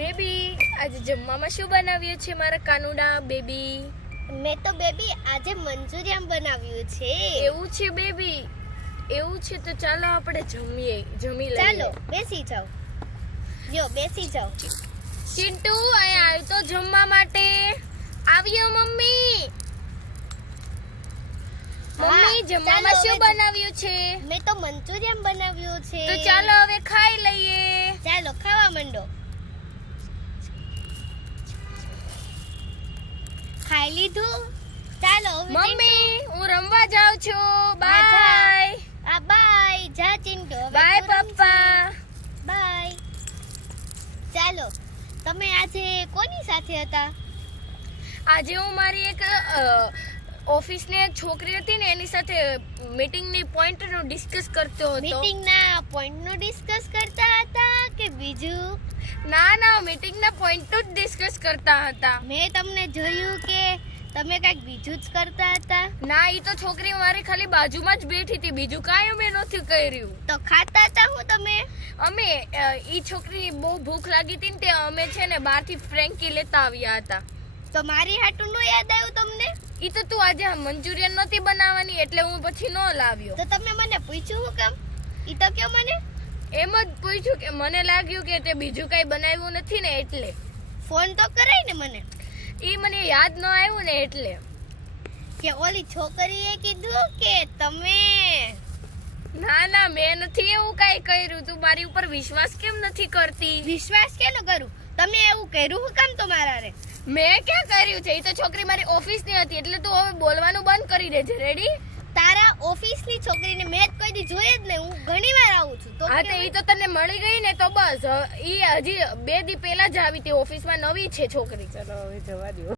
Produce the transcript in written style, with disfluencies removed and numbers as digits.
Baby આજે જમવામાં શું બનાવ્યું છે મારા કાનુડા બેબી? મેં તો બેબી આજે મંચુરિયન બનાવ્યું છે. એવું છે બેબી? એવું છે તો ચાલો આપણે જમી લઈએ. ચાલો બેસી જાઓ. જો બેસી જાઓ. ચિંટુ અહીંયા આવ્યો તો જમવા માટે. આવ્યો મમ્મી. મમ્મી જમવામાં શું બનાવ્યું છે? મેં તો મંચુરિયન બનાવ્યું છે. તો ચાલો હવે ખાઈ લઈએ. ચાલો ખાવા માંડો. ખાઈ લીધું? ચાલો મમ્મી હું રમવા જાઉં છું. બાય. આ બાય. જા ચિંટુ. બાય પપ્પા. બાય. ચાલો તમે આજે કોની સાથે હતા? આજે હું મારી એક ઓફિસની એક છોકરી હતી ને એની સાથે મીટિંગની પોઈન્ટનું ડિસ્કસ કરતો હતો. મીટિંગના પોઈન્ટનું ડિસ્કસ કરતા હતા કે બીજું? ના મીટિંગના પોઈન્ટનું જ ડિસ્કસ કરતા હતા. મેં તમને જોયું કે તમે કંઈક બીજું જ કરતા હતા. ના ઈ તો છોકરી મારી ખાલી બાજુમાં જ બેઠી હતી, બીજું કાંઈ અમે નહોતું કર્યું. તો ખાતા હતા હું તમે? અમે ઈ છોકરી બહુ ભૂખ લાગી હતી ને તે અમે છે ને બહારથી ફ્રેન્કી લેતા આવ્યા હતા. તો મારી હાટું નો યાદ આવ્યું તમને? ઈ તો તું આજે મંચુરિયન નહોતી બનાવવાની એટલે હું પછી નો લાવ્યો. તો તમે મને પૂછ્યું હું કેમ? ઈ તો કયો મને. એમ જ પૂછ્યું કે મને લાગ્યું કે તે બીજું કઈ બનાવ્યું નથી ને એટલે. ફોન તો કરાય ને મને. ઈ મને યાદ ન આવ્યું ને એટલે. કે ઓલી છોકરીએ કીધું કે તમે. ના મેં નથી એવું કઈ કર્યું. તું મારી ઉપર વિશ્વાસ કેમ નથી કરતી? વિશ્વાસ કેનો કરું? તમે એવું કર્યું હું કામ તમારા રે? મેં ક્યાં કર્યું છે? ઈ તો છોકરી મારી ઓફિસની હતી એટલે તું હવે બોલવાનું બંધ કરી દેજે. રેડી? તારા ઓફિસની છોકરીને મેં જ કોઈ દી જોઈ જ ને. હું ઘણી વાર આવું છું. તો હા તો ઈ તો તને મળી ગઈ ને તો બસ. ઈ હજી 2 દી પહેલા જ આવી હતી ઓફિસમાં. નવી છે છોકરી. ચલો હવે જવા દો.